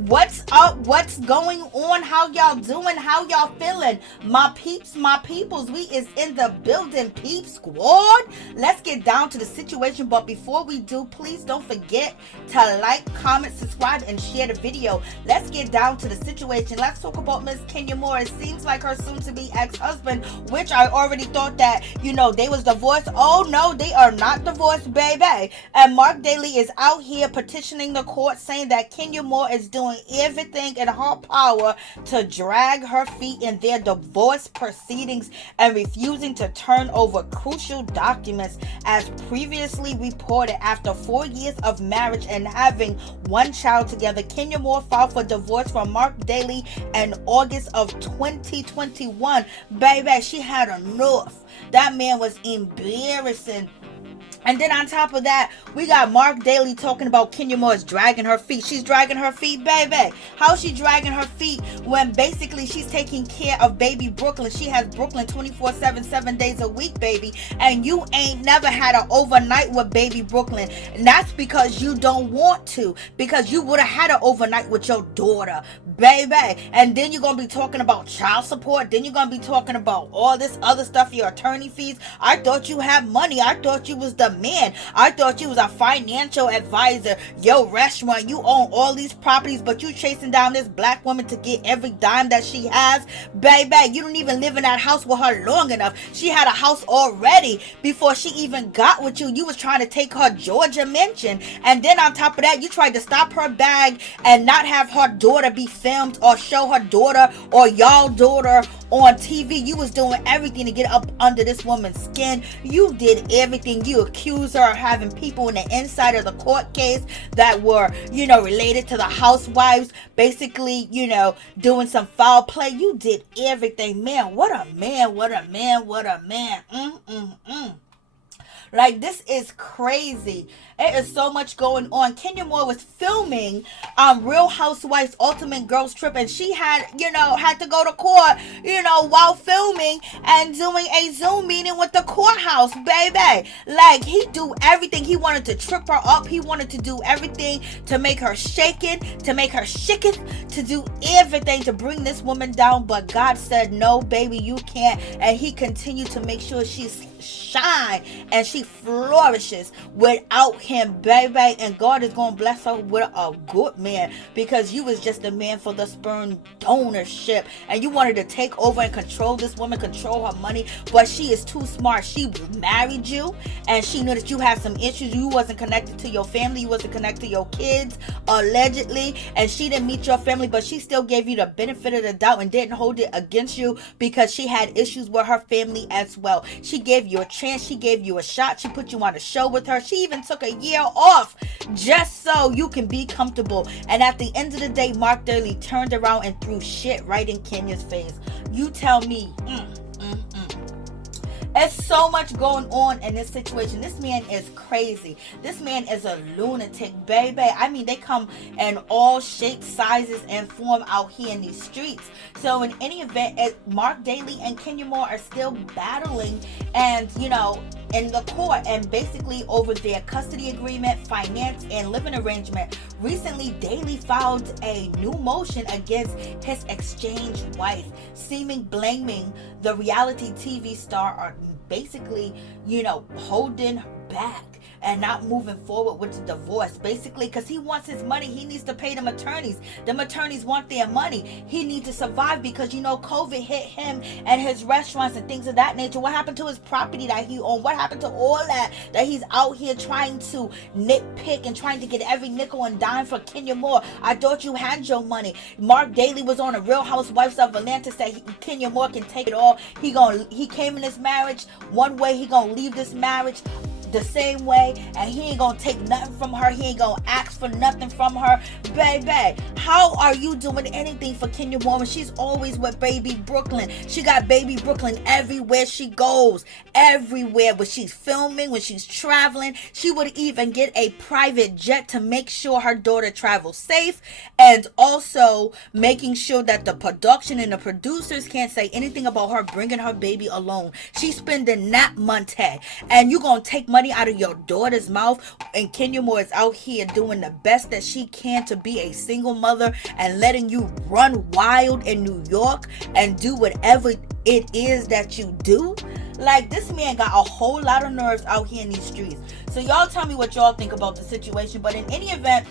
What's up? What's going on? How y'all doing? How y'all feeling? My peeps, my peoples, we is in the building, peep squad. Let's get down to the situation, but before we do, please don't forget to like, comment, subscribe, and share the video. Let's get down to the situation. Let's talk about Miss Kenya Moore. It seems like her soon-to-be ex-husband, which I already thought that, they was divorced. Oh no, they are not divorced, baby. And Marc Daly is out here petitioning the court, saying that Kenya Moore is doing everything in her power to drag her feet in their divorce proceedings and refusing to turn over crucial documents. As previously reported, after 4 years of marriage and having one child together, Kenya Moore filed for divorce from Marc Daly in August of 2021. Baby, she had enough. That man was embarrassing. And then on top of that, we got Marc Daly talking about Kenya Moore is dragging her feet. She's dragging her feet, baby. How's she dragging her feet when basically she's taking care of baby Brooklyn? She has Brooklyn 24/7, 7 days a week, baby. And you ain't never had an overnight with baby Brooklyn. And that's because you don't want to. Because you would have had an overnight with your daughter, baby. And then you're going to be talking about child support. Then you're going to be talking about all this other stuff, your attorney fees. I thought you had money. I thought you was the man. I thought you was a financial advisor. Your restaurant, you own all these properties, but you chasing down this black woman to get every dime that she has. Baby, you don't even live in that house with her long enough. She had a house already before she even got with you. You was trying to take her Georgia mansion. And then on top of that, you tried to stop her bag and not have her daughter be filmed or show her daughter or y'all daughter on TV. You was doing everything to get up under this woman's skin. You did everything. You accused her of having people in the inside of the court case that were, related to the housewives, basically, doing some foul play. You did everything. Man, what a man, what a man, what a man. Like, this is crazy. It is so much going on. Kenya Moore was filming Real Housewives Ultimate Girls Trip, and she had to go to court, while filming and doing a Zoom meeting with the courthouse, baby. Like, he do everything. He wanted to trip her up. He wanted to do everything to make her shaken, to make her shaken, to do everything to bring this woman down. But God said, no, baby, you can't. And he continued to make sure she's shine and she flourishes without him, baby. And God is going to bless her with a good man, because you was just a man for the sperm donorship, and you wanted to take over and control this woman, control her money. But she is too smart. She married you, and she knew that you had some issues. You wasn't connected to your family. You wasn't connected to your kids, allegedly, and she didn't meet your family, but she still gave you the benefit of the doubt and didn't hold it against you, because she had issues with her family as well. She gave you a chance. She gave you a shot. She put you on a show with her. She even took a year off just so you can be comfortable. And at the end of the day, Marc Daly turned around and threw shit right in Kenya's face. You tell me. There's so much going on in this situation. This man is crazy. This man is a lunatic, baby. I mean, they come in all shapes, sizes, and form out here in these streets. So in any event, Marc Daly and Kenya Moore are still battling, and in the court, and basically over their custody agreement, finance, and living arrangement. Recently, Daly filed a new motion against his estranged wife, blaming the reality TV star, or basically, holding back and not moving forward with the divorce, basically, because he wants his money. He needs to pay them attorneys. Them attorneys want their money. He needs to survive, because COVID hit him and his restaurants and things of that nature. What happened to his property that he owned? What happened to all that he's out here trying to nitpick and trying to get every nickel and dime for Kenya Moore? I thought you had your money. Marc Daly was on a Real Housewives of Atlanta, said Kenya Moore can take it all. He came in this marriage one way. He gonna leave this marriage the same way, and he ain't gonna take nothing from her. He ain't gonna ask for nothing from her. Baby, how are you doing anything for Kenya Moore when she's always with baby Brooklyn? She got baby Brooklyn everywhere she goes, everywhere. When she's filming, when she's traveling, she would even get a private jet to make sure her daughter travels safe, and also making sure that the production and the producers can't say anything about her bringing her baby alone. She's spending that money, and you gonna take money money out of your daughter's mouth, and Kenya Moore is out here doing the best that she can to be a single mother and letting you run wild in New York and do whatever it is that you do. Like, this man got a whole lot of nerves out here in these streets. So y'all tell me what y'all think about the situation. But in any event,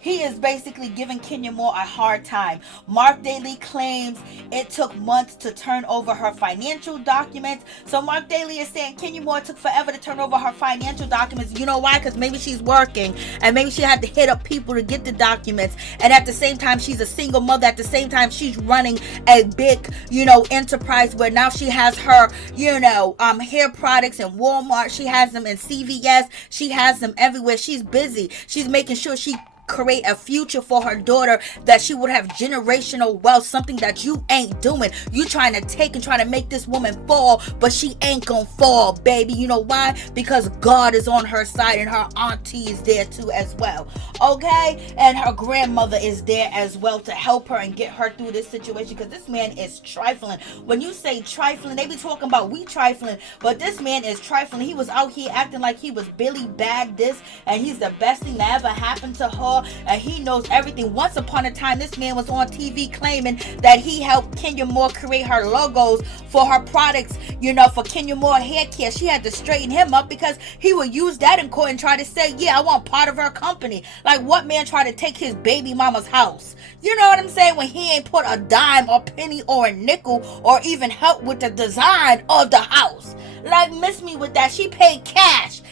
he is basically giving Kenya Moore a hard time. Marc Daly claims it took months to turn over her financial documents. So Marc Daly is saying Kenya Moore took forever to turn over her financial documents. You know why? Because maybe she's working and maybe she had to hit up people to get the documents. And at the same time, she's a single mother. At the same time, she's running a big, enterprise where now she has her, hair products in Walmart. She has them in CVS. She has them everywhere. She's busy. She's making sure she create a future for her daughter, that she would have generational wealth, something that you ain't doing. You trying to take and trying to make this woman fall, but she ain't gonna fall, baby. You know why? Because God is on her side and her auntie is there too as well. Okay? And her grandmother is there as well to help her and get her through this situation, because this man is trifling. When you say trifling, they be talking about we trifling, but this man is trifling. He was out here acting like he was Billy Bad this, and he's the best thing that ever happened to her, and he knows everything. Once upon a time, this man was on TV claiming that he helped Kenya Moore create her logos for her products, for Kenya Moore hair care. She had to straighten him up because he would use that in court and try to say, yeah, I want part of her company. Like, what man tried to take his baby mama's house? You know what I'm saying? When he ain't put a dime or penny or a nickel or even help with the design of the house. Like, miss me with that. She paid cash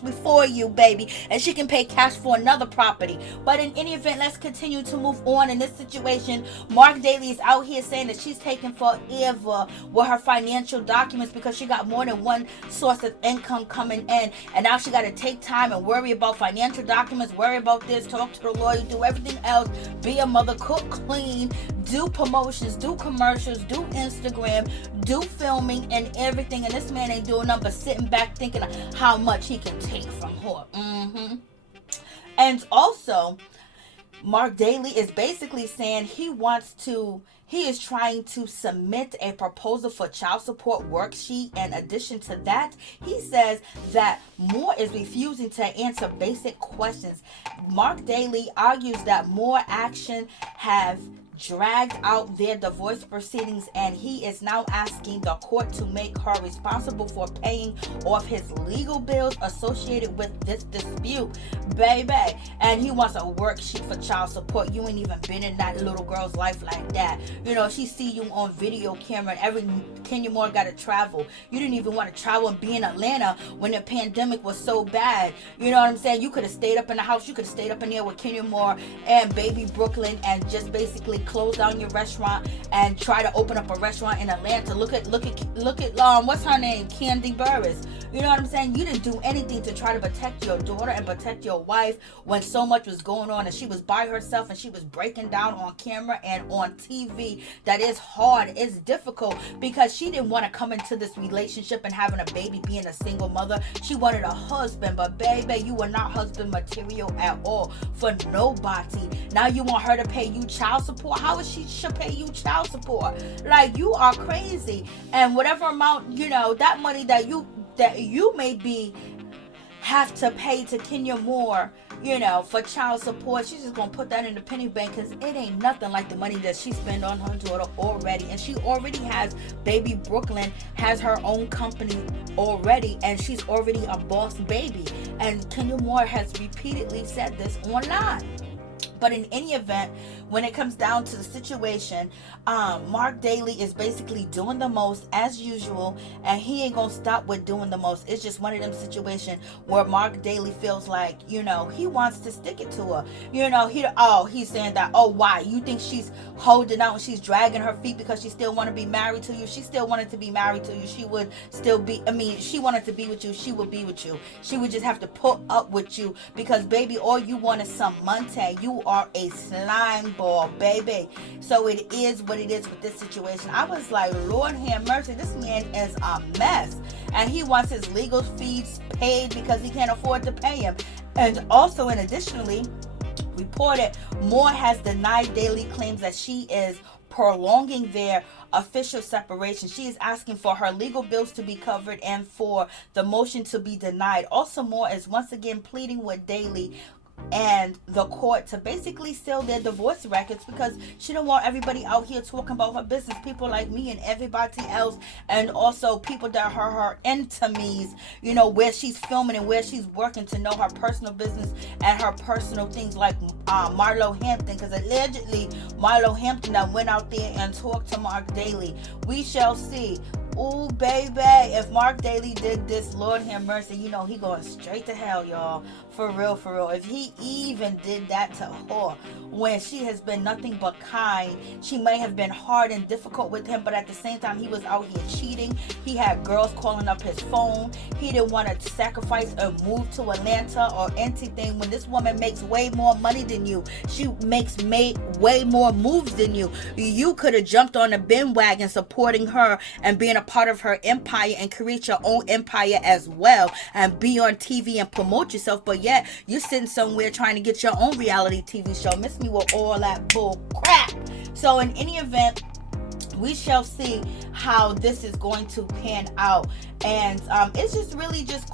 before you, baby, and she can pay cash for another property. But in any event, let's continue to move on in this situation. Marc Daly is out here saying that she's taking forever with her financial documents because she got more than one source of income coming in, and now she got to take time and worry about financial documents, worry about this, talk to the lawyer, do everything else, be a mother, cook, clean, do promotions, do commercials, do Instagram, do filming and everything. And this man ain't doing nothing but sitting back thinking how much he can take from her. And also, Marc Daly is basically saying he is trying to submit a proposal for child support worksheet. In addition to that, he says that Moore is refusing to answer basic questions. Marc Daly argues that Moore action have dragged out their divorce proceedings, and he is now asking the court to make her responsible for paying off his legal bills associated with this dispute, baby. And he wants a worksheet for child support. You ain't even been in that little girl's life like that. She see you on video camera, and Kenya Moore got to travel. You didn't even want to travel and be in Atlanta when the pandemic was so bad. You know what I'm saying? You could have stayed up in the house. You could have stayed up in there with Kenya Moore and baby Brooklyn and just basically close down your restaurant and try to open up a restaurant in Atlanta. Look at what's her name, Kandi Burruss. You know what I'm saying? You didn't do anything to try to protect your daughter and protect your wife when so much was going on, and she was by herself and she was breaking down on camera and on TV. That is hard. It's difficult because she didn't want to come into this relationship and having a baby, being a single mother. She wanted a husband, but baby, you were not husband material at all for nobody. Now you want her to pay you child support? How is she should pay you child support? Like, you are crazy. And whatever amount, that money that you maybe have to pay to Kenya Moore, for child support, she's just gonna put that in the penny bank, because it ain't nothing like the money that she spent on her daughter already. And she already has, baby Brooklyn has her own company already, and she's already a boss baby. And Kenya Moore has repeatedly said this online. But in any event, when it comes down to the situation, Marc Daly is basically doing the most as usual, and he ain't gonna stop with doing the most. It's just one of them situations where Marc Daly feels like, he wants to stick it to her. He's saying that, why? You think she's holding out and she's dragging her feet because she still want to be married to you? She still wanted to be married to you. She would still be, she wanted to be with you. She would be with you. She would just have to put up with you because, baby, all you want is some money. You are a slime ball, baby. So it is what it is with this situation. I was like, Lord have mercy, this man is a mess, and he wants his legal fees paid because he can't afford to pay him. And also, and additionally, reported Moore has denied Daly claims that she is prolonging their official separation. She is asking for her legal bills to be covered and for the motion to be denied. Also, Moore is once again pleading with Daly and the court to basically seal their divorce records because she don't want everybody out here talking about her business. People like me and everybody else, and also people that are her enemies, you know, where she's filming and where she's working, to know her personal business and her personal things, like Marlow-Hampton, because allegedly Marlow-Hampton that went out there and talked to Marc Daly. We shall see. Ooh, baby, if Marc Daly did this, Lord have mercy, you know he going straight to hell, y'all. For real, for real. If he even did that to her, when she has been nothing but kind, she may have been hard and difficult with him, but at the same time, he was out here cheating. He had girls calling up his phone. He didn't want to sacrifice or move to Atlanta or anything. When this woman makes way more money than you, she makes way more moves than you. You could have jumped on the bandwagon supporting her and being a part of her empire and create your own empire as well and be on TV and promote yourself, but yet you're sitting somewhere trying to get your own reality TV show. Miss me with all that bull crap. So in any event, we shall see how this is going to pan out. And it's just really just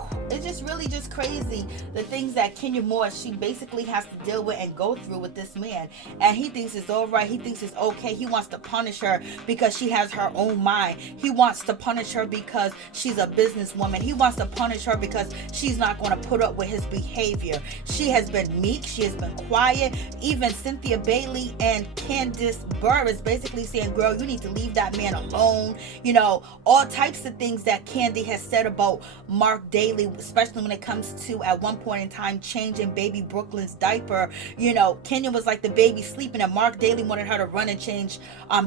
crazy, the things that Kenya Moore, she basically has to deal with and go through with this man. And he thinks it's all right. He thinks it's okay. He wants to punish her because she has her own mind. He wants to punish her because she's a businesswoman. He wants to punish her because she's not going to put up with his behavior. She has been meek. She has been quiet. Even Cynthia Bailey and Kandi Burruss basically saying, girl, you need to leave that man alone. You know, all types of things that Kandi has said about Marc Daly, especially when it comes to, at one point in time, changing baby Brooklyn's diaper. You know, Kenya was like the baby sleeping, and Marc Daly wanted her to run and change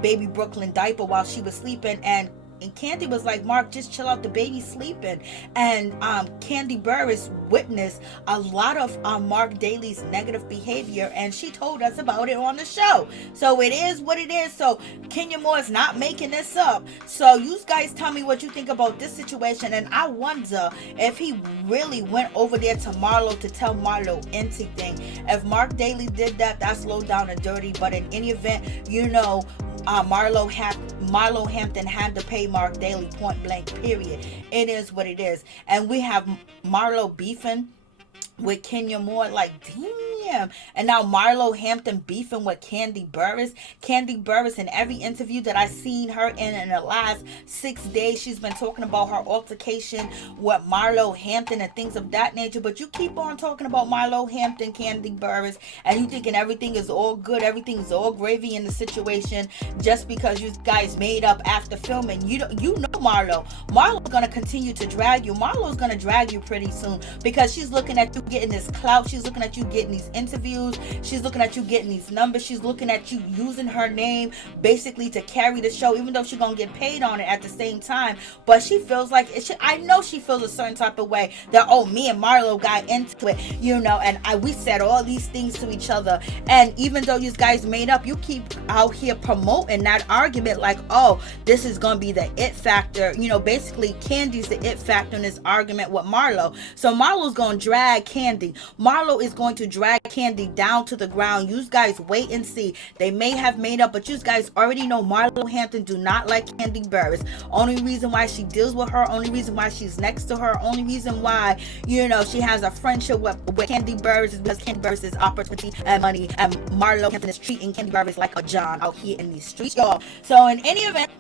baby Brooklyn diaper while she was sleeping, and Kandi was like, Marc, just chill out, the baby's sleeping. And Kandi Burruss witnessed a lot of Marc Daly's negative behavior, and she told us about it on the show. So it is what it is. So Kenya Moore is not making this up. So you guys tell me what you think about this situation. And I wonder if he really went over there to Marlow to tell Marlow anything. If Marc Daly did that, that's low down and dirty. But in any event, you know, Marlow-Hampton had to pay Marc Daly point blank, period. It is what it is. And we have Marlow beefing with Kenya Moore, like, damn. And now Marlow-Hampton beefing with Kandi Burruss. Kandi Burruss, in every interview that I've seen her in the last 6 days, she's been talking about her altercation with Marlow-Hampton and things of that nature. But you keep on talking about Marlow-Hampton, Kandi Burruss, and you thinking everything is all good, everything is all gravy in the situation just because you guys made up after filming. You know Marlow's gonna continue to drag you. Marlow's gonna drag you pretty soon because she's looking at you getting this clout. She's looking at you getting these interviews. She's looking at you getting these numbers. She's looking at you using her name basically to carry the show, even though she's gonna get paid on it at the same time. But she feels like I know she feels a certain type of way that, oh, me and Marlow got into it, you know, and we said all these things to each other. And even though you guys made up, you keep out here promoting that argument like, oh, this is gonna be the it factor. You know, basically Kandi's the it factor in this argument with Marlow. So Marlow's gonna drag Kandi. Marlow is going to drag Kandi down to the ground. You guys wait and see. They may have made up, but you guys already know Marlow-Hampton do not like Kandi Burruss. Only reason why she deals with her, only reason why she's next to her, only reason why, you know, she has a friendship with Kandi Burruss is because Kandi Burruss is opportunity and money, and Marlow-Hampton is treating Kandi Burruss like a John out here in these streets, y'all. So in any event,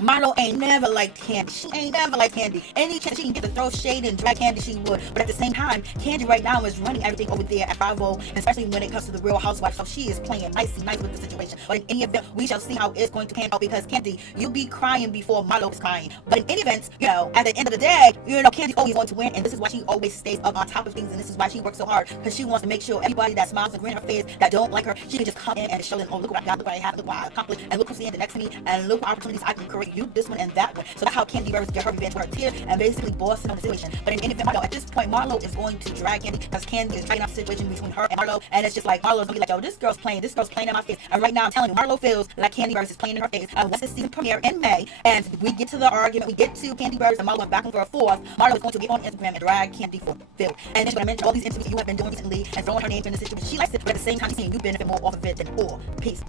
Marlow ain't never liked Kandi. She ain't never liked Kandi. Any chance she can get to throw shade and drag Kandi, she would. But at the same time, Kandi right now is running everything over there at Bravo, especially when it comes to the Real Housewives. So she is playing nice with the situation. But in any event, we shall see how it's going to pan out because Kandi, you'll be crying before Marlow is crying. But in any event, you know, at the end of the day, you know, Kandi's always going to win, and this is why she always stays up on top of things, and this is why she works so hard, because she wants to make sure everybody that smiles and grin her face, that don't like her, she can just come in and show them, oh, look what I got, look what I have, look what I accomplished, and look who's standing next to me, and look what opportunities I can create, you, this one, and that one. So that's how Kandi Burruss get her revenge with her tears and basically bossing on the situation. But in any event, Marlow, at this point, Marlow is going to drag Kandi because Kandi is dragging out the situation between her and Marlow, and it's just like Marlow's gonna be like, yo, this girl's playing in my face. And right now, I'm telling you, Marlow feels like Kandi Burruss is playing in her face. Once the season premiere in May, and we get to the argument, we get to Kandi Burruss and Marlow back on for a fourth, Marlow is going to get on Instagram and drag Kandi for Phil. And then she's gonna mention all these interviews that you have been doing recently and throwing her name in the situation. She likes it, but at the same time, she's saying you benefit more off of it than all. Peace.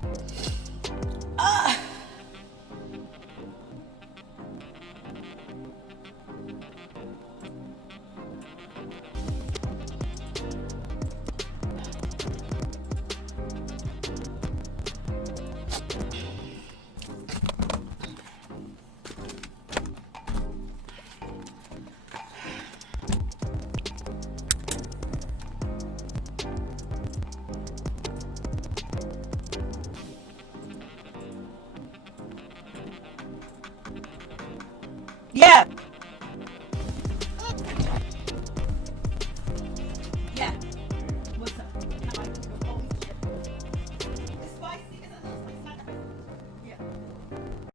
Yeah. Yeah.